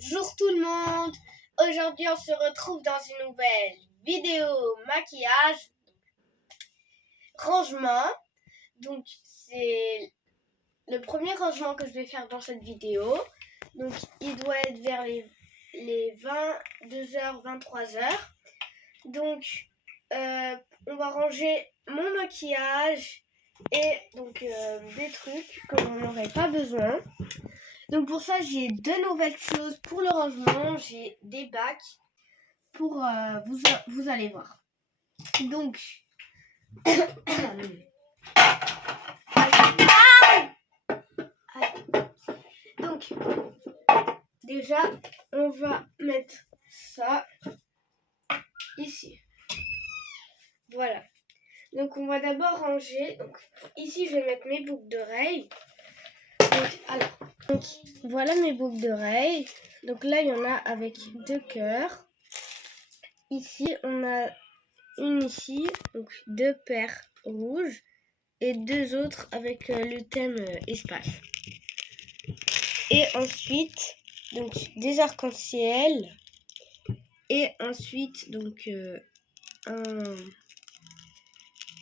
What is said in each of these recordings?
Bonjour tout le monde. Aujourd'hui on se retrouve dans une nouvelle vidéo maquillage, rangement. Donc c'est le premier rangement que je vais faire dans cette vidéo. Donc il doit être vers les 22h, 23h. Donc on va ranger mon maquillage et donc des trucs que l'on n'aurait pas besoin. Donc pour ça, j'ai deux nouvelles choses pour le rangement. J'ai des bacs pour vous allez voir. Donc donc déjà, on va mettre ça ici. Voilà. Donc on va d'abord ranger. Donc ici, je vais mettre mes boucles d'oreilles. Donc voilà mes boucles d'oreilles. Donc là, il y en a avec deux cœurs. Ici, on a une ici, donc deux paires rouges et deux autres avec le thème espace. Et ensuite, donc des arcs-en-ciel et ensuite donc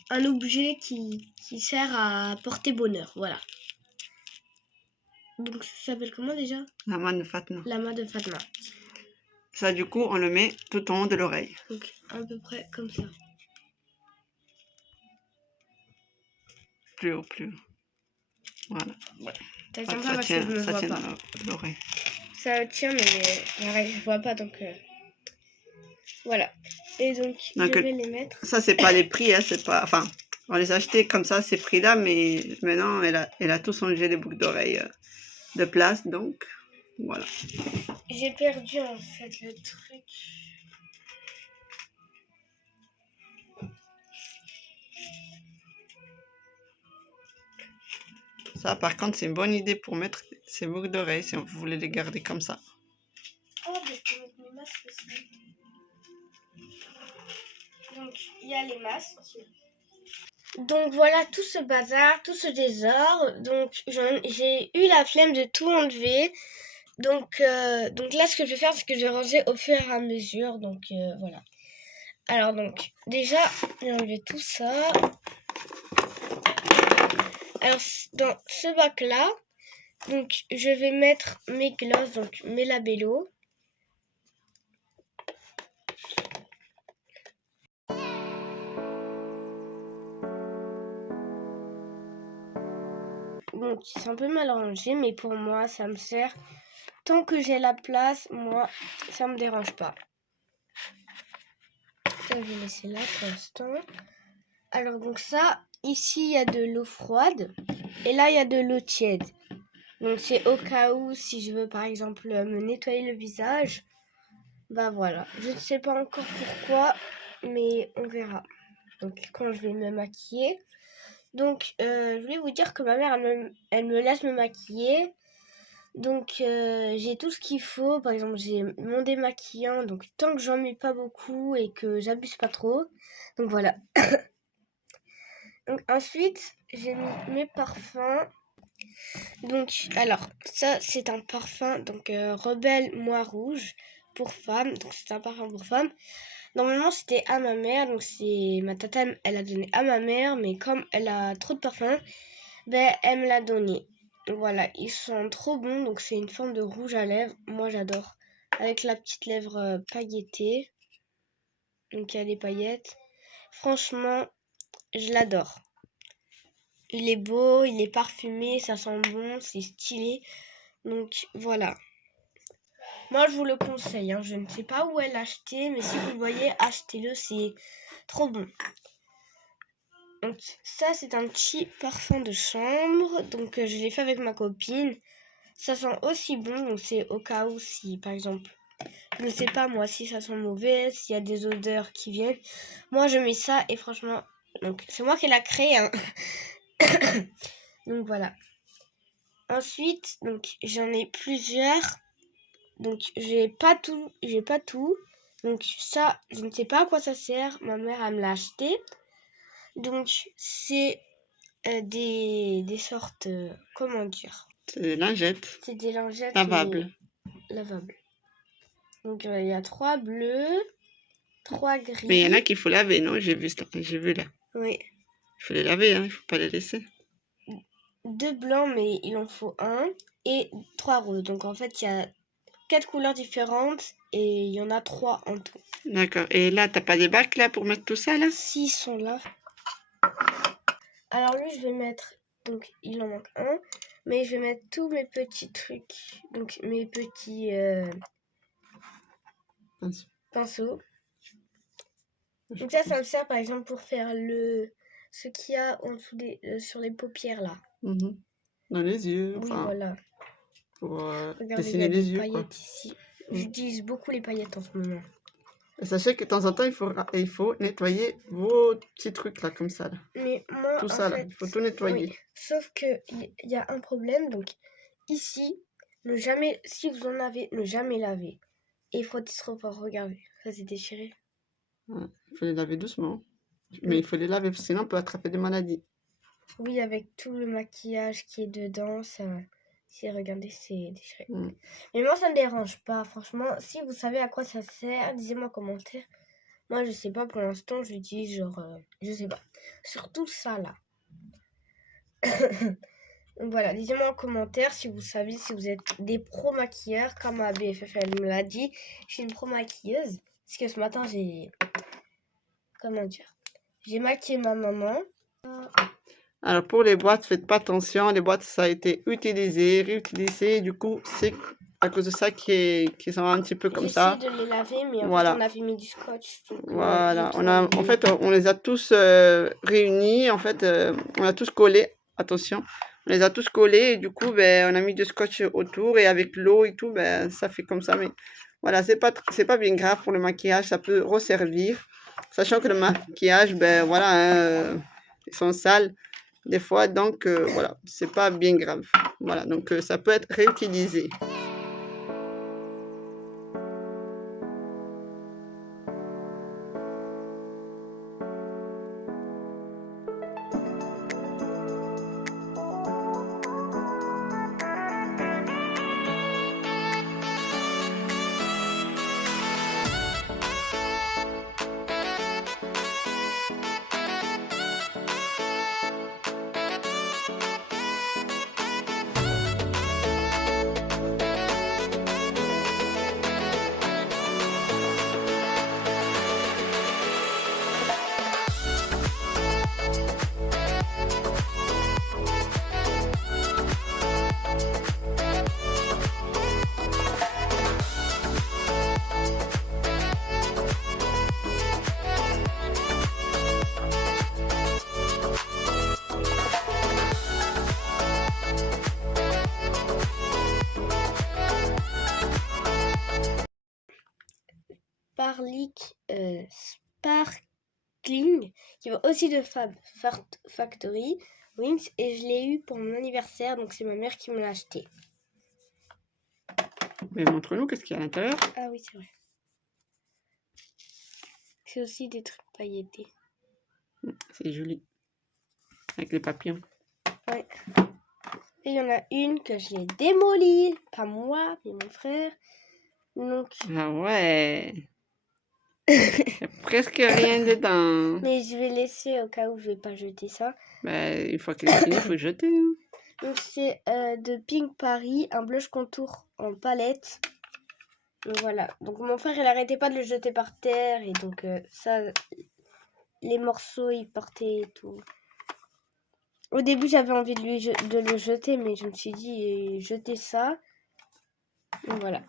un objet qui sert à porter bonheur. Voilà. Donc ça s'appelle comment déjà? La main de Fatma. La main de Fatma. Ça, du coup, on le met tout en haut de l'oreille. Donc à peu près comme ça. Plus haut, plus haut. Voilà. Ça tient pas parce que je me vois pas. L'oreille. Ça tient mais je vois pas donc voilà. Et donc je vais les mettre. Ça, c'est pas les prix, hein, c'est pas. Enfin, on les a achetés comme ça, ces prix-là, mais maintenant, elle a tout changé les boucles d'oreilles de place, donc voilà. J'ai perdu en fait le truc. Ça, par contre, c'est une bonne idée pour mettre ces boucles d'oreilles si vous voulez les garder comme ça. Oh, mais je peux mettre mes masques aussi. Donc, il y a les masques. Donc, voilà tout ce bazar, tout ce désordre. Donc, j'ai eu la flemme de tout enlever. Donc là, ce que je vais faire, c'est que je vais ranger au fur et à mesure. Donc, voilà. Alors, donc, déjà, j'ai enlevé tout ça. Alors, dans ce bac-là, donc, je vais mettre mes glosses, donc mes labellos. Donc, c'est un peu mal rangé, mais pour moi, ça me sert. Tant que j'ai la place, moi, ça me dérange pas. Ça, je vais laisser là pour l'instant. Alors, donc ça, ici, il y a de l'eau froide. Et là, il y a de l'eau tiède. Donc, c'est au cas où, si je veux, par exemple, me nettoyer le visage. Bah voilà. Je ne sais pas encore pourquoi, mais on verra. Donc, quand je vais me maquiller. Donc, je voulais vous dire que ma mère, elle me laisse me maquiller. Donc, j'ai tout ce qu'il faut. Par exemple, j'ai mon démaquillant. Donc, tant que j'en mets pas beaucoup et que j'abuse pas trop. Donc, voilà. Donc, ensuite, j'ai mis mes parfums. Donc, alors, ça, c'est un parfum. Donc, Rebelle Moi Rouge pour femme. Donc, c'est un parfum pour femme. Normalement, c'était à ma mère. Donc, c'est ma tata, elle a donné à ma mère. Mais comme elle a trop de parfums, ben, elle me l'a donné. Voilà, ils sont trop bons. Donc, c'est une forme de rouge à lèvres. Moi, j'adore. Avec la petite lèvre pailletée. Donc, il y a des paillettes. Franchement, je l'adore. Il est beau, il est parfumé, ça sent bon, c'est stylé. Donc, voilà. Moi, je vous le conseille. Hein. Je ne sais pas où elle l'a acheté, mais si vous le voyez, achetez-le. C'est trop bon. Donc, ça, c'est un petit parfum de chambre. Donc, je l'ai fait avec ma copine. Ça sent aussi bon. Donc, c'est au cas où si, par exemple, je ne sais pas, moi, si ça sent mauvais, s'il y a des odeurs qui viennent. Moi, je mets ça et franchement, donc, c'est moi qui l'a créé. Hein. Donc, voilà. Ensuite, donc, j'en ai plusieurs. Donc, j'ai pas tout. Donc, ça, je ne sais pas à quoi ça sert. Ma mère, elle me l'a acheté. Donc, c'est des sortes, comment dire? C'est des lingettes. C'est des lingettes Lavables. lavables. Donc, il y a 3 bleus, 3 gris. Mais il y en a qu'il faut laver, non? J'ai vu là. Oui. Il faut les laver, hein, il faut pas les laisser. 2 blancs, mais il en faut un. Et 3 roses. Donc, en fait, il y a 4 couleurs différentes et il y en a 3 en tout. D'accord. Et là, t'as pas des bacs là pour mettre tout ça là? Si, ils sont là. Alors lui, je vais mettre... Donc, il en manque un. Mais je vais mettre tous mes petits trucs. Donc, mes petits pinceaux. Donc ça me sert par exemple pour faire ce qu'il y a en dessous sur les paupières là. Dans les yeux. Oui, Enfin, voilà. pour Regardez, dessiner il y a les des yeux. paillettes ici. J'utilise beaucoup les paillettes en ce moment. Et sachez que de temps en temps, il faut nettoyer vos petits trucs là, comme ça. Là. Mais moi, tout ça là, il faut tout nettoyer. Oui, sauf qu'il y a un problème. Donc ici, si vous en avez, ne jamais laver. Et frotter trop fort, regardez, ça s'est déchiré. Ouais, il faut les laver doucement. Mais il faut les laver, sinon on peut attraper des maladies. Oui, avec tout le maquillage qui est dedans, ça... Si, regardez, c'est déchiré. Mais moi, ça ne me dérange pas, franchement. Si vous savez à quoi ça sert, disez-moi en commentaire. Moi, je sais pas, pour l'instant, je l'utilise genre... je sais pas. Surtout ça, là. Donc voilà, dites-moi en commentaire si vous savez, si vous êtes des pro maquilleurs, comme ma BFF, elle me l'a dit. Je suis une pro maquilleuse. Parce que ce matin, j'ai maquillé ma maman. Alors pour les boîtes, faites pas attention. Les boîtes, ça a été utilisé, réutilisé. Du coup, c'est à cause de ça qu'ils sont un petit peu comme ça. J'ai essayé de les laver, mais en voilà. fait, on avait mis du scotch. Donc, voilà. En fait, on les a tous réunis. En fait, on a tous collé. Attention. On les a tous collés. Et du coup, ben, on a mis du scotch autour. Et avec l'eau et tout, ben, ça fait comme ça. Mais voilà, c'est pas bien grave pour le maquillage. Ça peut resservir. Sachant que le maquillage, ben voilà, hein, ils sont sales. Des fois, donc voilà, c'est pas bien grave. Voilà, donc ça peut être réutilisé. Sparkling, qui va aussi de Factory Wings, et je l'ai eu pour mon anniversaire, donc c'est ma mère qui me l'a acheté. Mais montre-nous qu'est-ce qu'il y a à l'intérieur. Ah oui, c'est vrai. C'est aussi des trucs pailletés. C'est joli. Avec les papillons. Ouais. Et il y en a une que j'ai démolie. Pas moi, mais mon frère. Donc... Ah ouais. Il n'y a presque rien dedans. Mais je vais laisser au cas où je vais pas jeter ça. Ben, une fois qu'il est fini, il faut jeter. Hein. Donc c'est de Pink Paris, un blush contour en palette. Donc voilà. Donc mon frère, il arrêtait pas de le jeter par terre. Et donc ça, les morceaux, ils partaient et tout. Au début, j'avais envie de le jeter, mais je me suis dit, jeter ça. Donc voilà.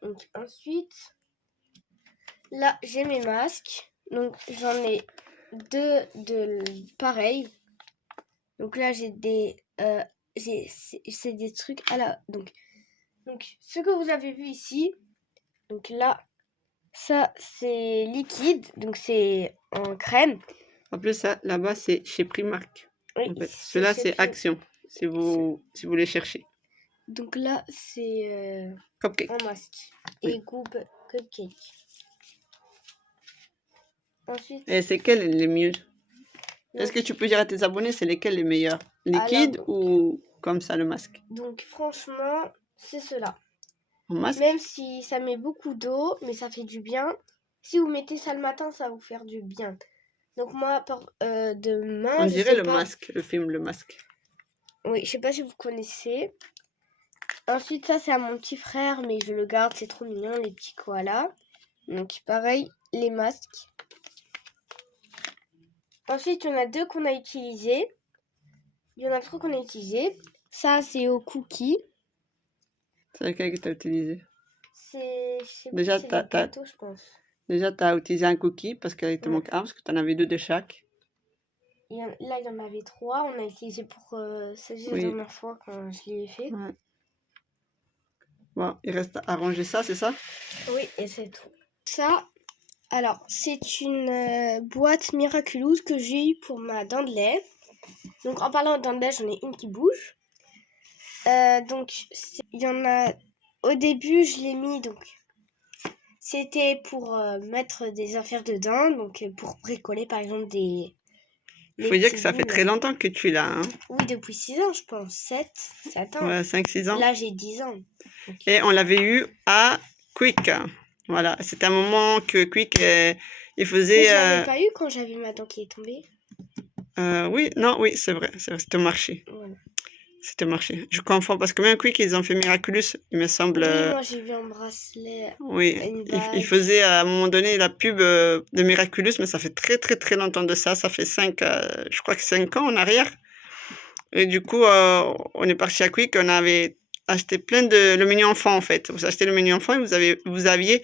Donc ensuite... Là, j'ai mes masques. Donc, j'en ai deux de pareil. Donc là, j'ai des... c'est des trucs à la... Donc, ce que vous avez vu ici. Donc là, ça, c'est liquide. Donc, c'est en crème. En plus, ça, là-bas, c'est chez Primark. Oui, en fait. Cela, c'est Action. Si vous les cherchez. Donc là, c'est... Cupcake. En masque. Et coupe cupcake. Ensuite, et c'est quel les mieux? Est-ce que tu peux dire à tes abonnés c'est lesquels les meilleurs? Liquide ou comme ça le masque? Donc franchement, c'est cela. En masque? Même si ça met beaucoup d'eau, mais ça fait du bien. Si vous mettez ça le matin, ça va vous faire du bien. Donc moi, demain, On je dirait sais le pas. masque, le film Le Masque. Oui, je sais pas si vous connaissez. Ensuite, ça, c'est à mon petit frère, mais je le garde, c'est trop mignon, les petits koalas. Donc, pareil, les masques. Ensuite, il y en a deux qu'on a utilisés. Il y en a trois qu'on a utilisés. Ça, c'est au cookie. C'est lequel que tu as utilisé? C'est, je sais Déjà, plus, c'est le gâteau, je pense. Déjà, tu as utilisé un cookie parce qu'il te Ouais. manque un, parce que tu en avais 2 de chaque. Là, il y en avait trois. On a utilisé pour ça, la Oui. dernière fois quand je l'ai fait. Ouais. Bon, il reste à ranger ça, c'est ça? Oui, et c'est tout. Ça, alors, c'est une boîte miraculeuse que j'ai eue pour ma dent de lait. Donc, en parlant de dent de lait, j'en ai une qui bouge. Donc, il y en a... Au début, je l'ai mis, donc... C'était pour mettre des affaires dedans, donc pour bricoler, par exemple, des... Il faut dire que ça fait très longtemps que tu l'as, hein? Oui, depuis 6 ans, je pense. 7 ans. Ouais, 5-6 ans. Là, j'ai 10 ans. Donc... Et on l'avait eu à Quick. Voilà, c'était un moment que Quick, il faisait... Mais je l'avais pas eu quand j'avais ma dent qui est tombée. Oui, non, oui, c'est vrai, c'était au marché. Voilà. C'était au marché. Je confonds, parce que même Quick, ils ont fait Miraculous, il me semble. Oui, moi, j'ai vu un bracelet. Oui, une il bague. faisait à un moment donné la pub de Miraculous, mais ça fait très très très longtemps de ça. Ça fait 5 ans en arrière. Et du coup, on est parti à Quick, on avait acheté plein de... Le menu enfant, en fait. Vous achetez le menu enfant et vous aviez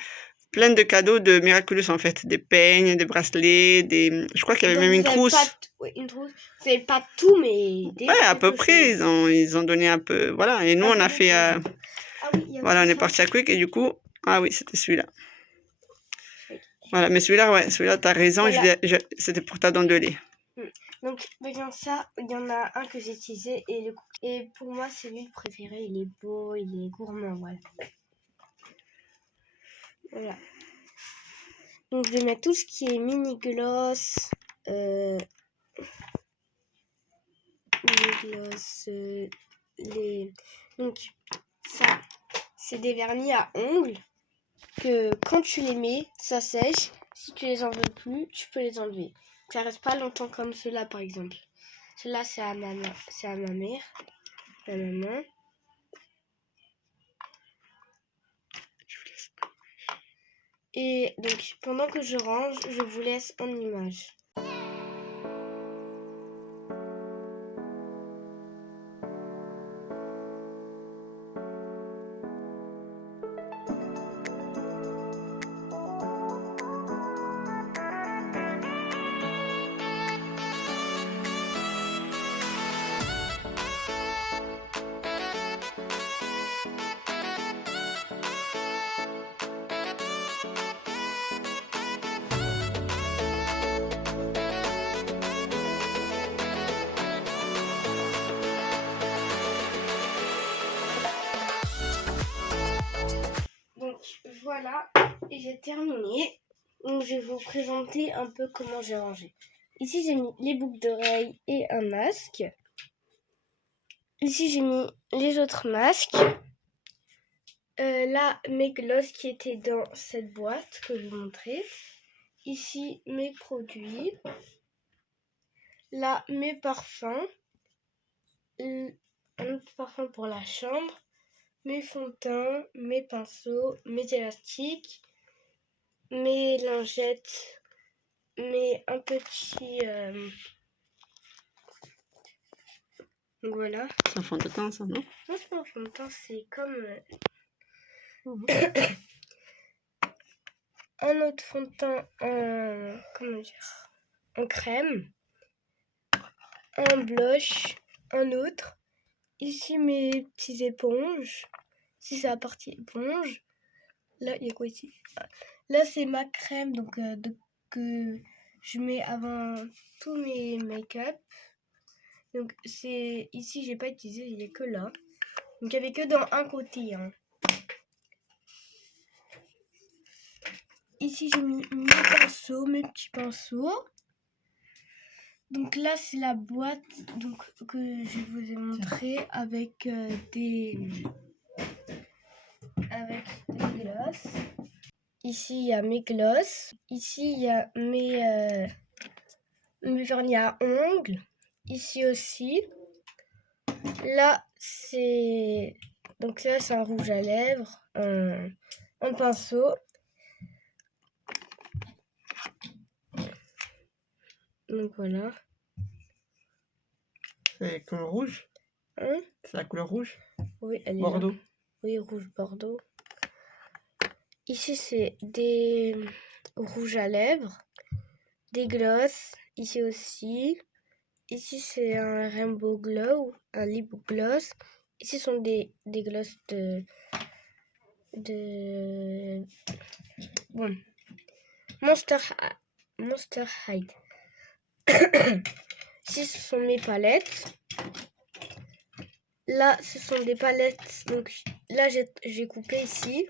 plein de cadeaux de Miraculous, en fait. Des peignes, des bracelets, des... Je crois qu'il y avait Donc, même une vous avez trousse. oui, une trousse. Vous n'avez pas tout, mais... Ouais, à peu près. Ils ont donné un peu... Voilà. Et nous, on a fait... Ah oui, il y a voilà, on aussi est ça. parti à Quick et du coup... Ah oui, c'était celui-là. Voilà, mais celui-là, ouais, celui-là, t'as raison, Voilà. c'était pour ta dent de lait. Donc, ça, il y en a un que j'ai utilisé et pour moi, c'est lui le préféré. Il est beau, il est gourmand, voilà. Voilà. Donc, je vais mettre tout ce qui est mini-gloss, Donc, ça, c'est des vernis à ongles que quand tu les mets, ça sèche. Si tu les en veux plus, tu peux les enlever. Ça reste pas longtemps comme ceux-là, par exemple. Ceux-là, c'est à ma mère, ma maman. Et donc, pendant que je range, je vous laisse en image. Donc voilà, et j'ai terminé. Donc je vais vous présenter un peu comment j'ai rangé. Ici j'ai mis les boucles d'oreilles et un masque. Ici j'ai mis les autres masques. Là mes gloss qui étaient dans cette boîte que je vais vous montrer. Ici mes produits. Là mes parfums. Un autre parfum pour la chambre. Mes fonds de teint, mes pinceaux, mes élastiques, mes lingettes, un petit... Voilà. C'est un fond de teint, ça, non? Non, c'est pas un fond de teint, c'est comme... un autre fond de teint en... Comment dire? En crème. Un blush. Un autre. Ici, mes petits éponges. Ici, c'est la partie éponge. Là, il y a quoi ici? Là, c'est ma crème donc, que je mets avant tous mes make-up. Donc, c'est ici, j'ai pas utilisé, il est que là. Donc, il n'y avait que dans un côté. Hein. Ici, j'ai mis mes pinceaux, mes petits pinceaux. Donc là, c'est la boîte donc, que je vous ai montré avec gloss. Ici, il y a mes gloss. Ici, il y a mes vernis à ongles. Ici aussi. Là, c'est... Donc ça, c'est un rouge à lèvres. Un pinceau. Donc voilà. C'est la couleur rouge? Hein? C'est la couleur rouge? Oui, elle est Bordeaux. là. Oui, rouge bordeaux. Ici, c'est des rouges à lèvres, des gloss. Ici aussi. Ici, c'est un rainbow glow, un lip gloss. Ici sont des gloss de bon, Monster High. Ici, ce sont mes palettes. Là, ce sont des palettes. Donc là, j'ai coupé ici.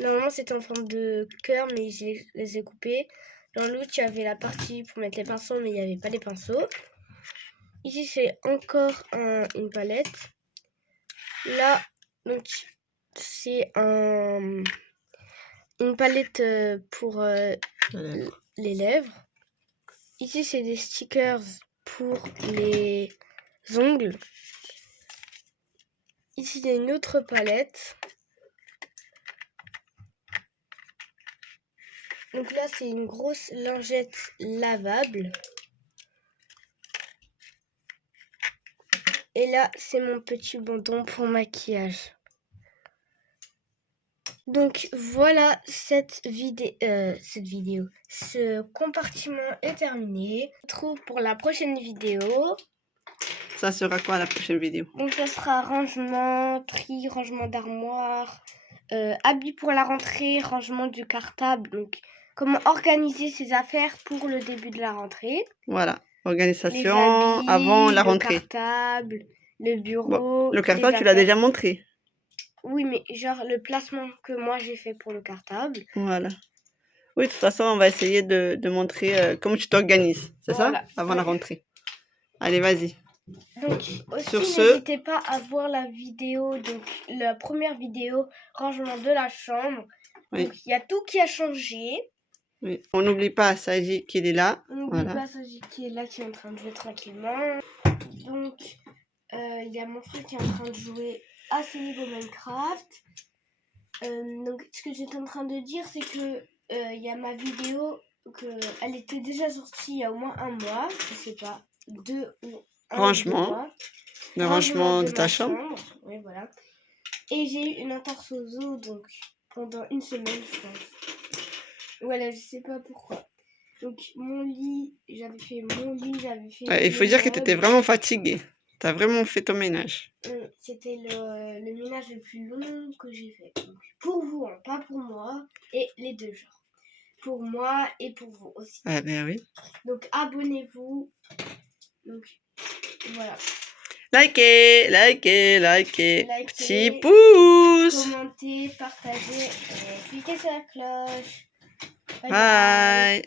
Normalement, c'était en forme de cœur, mais je les ai coupés. Dans l'autre, il y avait la partie pour mettre les pinceaux, mais il n'y avait pas les pinceaux. Ici, c'est encore une palette. Là, donc, c'est une palette pour les lèvres. Ici, c'est des stickers pour les ongles. Ici, il y a une autre palette. Donc là, c'est une grosse lingette lavable. Et là, c'est mon petit bandeau pour maquillage. Donc voilà, cette vidéo. Ce compartiment est terminé. On se retrouve pour la prochaine vidéo. Ça sera quoi la prochaine vidéo? Donc ça sera rangement, tri, rangement d'armoire, habits pour la rentrée, rangement du cartable. Donc comment organiser ses affaires pour le début de la rentrée. Voilà, organisation Les habits, avant la rentrée. Le cartable, le bureau. Bon, le cartable, tu l'as déjà montré. Oui, mais genre le placement que moi j'ai fait pour le cartable. Voilà. Oui, de toute façon, on va essayer de montrer comment tu t'organises, c'est Voilà. ça? Avant la rentrée. Allez, vas-y. Donc aussi, Sur ce, n'hésitez pas à voir la vidéo, donc la première vidéo, rangement de la chambre. oui. Donc il y a tout qui a changé. Oui. On n'oublie pas Saji qu'il est là. On n'oublie pas Saji qui est là, qui est en train de jouer tranquillement. Donc il y a mon frère qui est en train de jouer à ce niveau Minecraft. Donc ce que j'étais en train de dire, c'est que il y a ma vidéo, elle était déjà sortie il y a au moins un mois, je sais pas, 2 ou 1 Rangement. mois. Le rangement de ta chambre. Oui, voilà. Et j'ai eu une entorse donc pendant une semaine, je pense. Voilà, je sais pas pourquoi. Donc mon lit, j'avais fait Il faut dire que tu étais vraiment fatiguée. Tu as vraiment fait ton ménage. C'était le ménage le plus long que j'ai fait. Donc, pour vous, hein, pas pour moi. Et les deux genres. Pour moi et pour vous aussi. Ah ben oui. Donc abonnez-vous. Donc voilà. Likez. Petit pouce. Commentez, partagez et cliquez sur la cloche. Bye.